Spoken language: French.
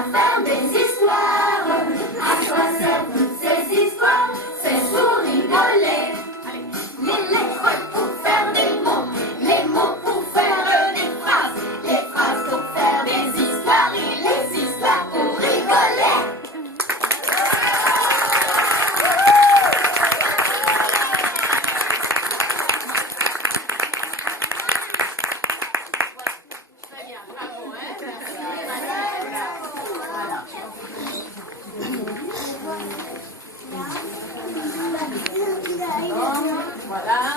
va faire des histoires. À quoi servent toutes ces histoires? C'est pour rigoler. Les lettres pour faire des mots, les mots pour faire des phrases, les phrases pour faire des histoires et les histoires pour rigoler. Très bien, bravo, hein? Voilà.